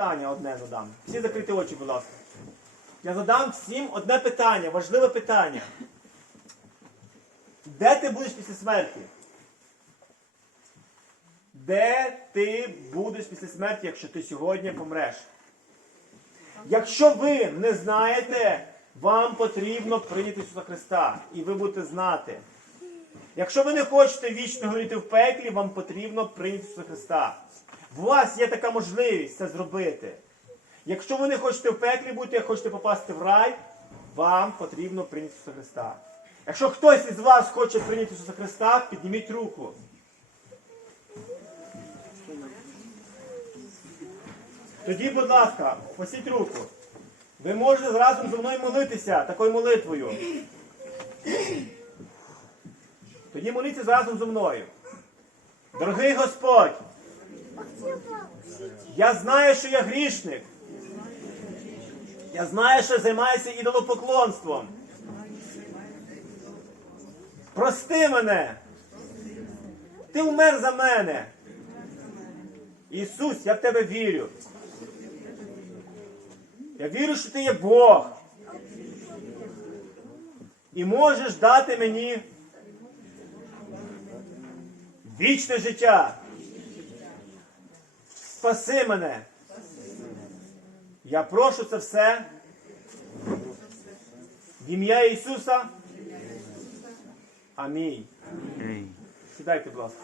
питання одне задам. Всі закрити очі, будь ласка. Я задам всім одне питання, важливе питання. Де ти будеш після смерті? Де ти будеш після смерті, якщо ти сьогодні помреш? Якщо ви не знаєте, вам потрібно прийняти Ісуса Христа. І ви будете знати. Якщо ви не хочете вічно горіти в пеклі, вам потрібно прийняти Ісуса Христа. У вас є така можливість це зробити. Якщо ви не хочете в пеклі бути, а хочете попасти в рай, вам потрібно прийняти Ісуса Христа. Якщо хтось із вас хоче прийняти Ісуса Христа, підніміть руку. Тоді, будь ласка, посіть руку. Ви можете разом зі мною молитися такою молитвою. Тоді моліться разом зі мною. Дорогий Господь, я знаю, що я грішник. Я знаю, що займаюся ідолопоклонством. Прости мене. Ти вмер за мене. Ісус, я в тебе вірю. Я вірю, що ти є Бог. І можеш дати мені вічне життя. Спаси мене. Я прошу це все в ім'я Ісуса. Амінь. Сідайте, будь ласка.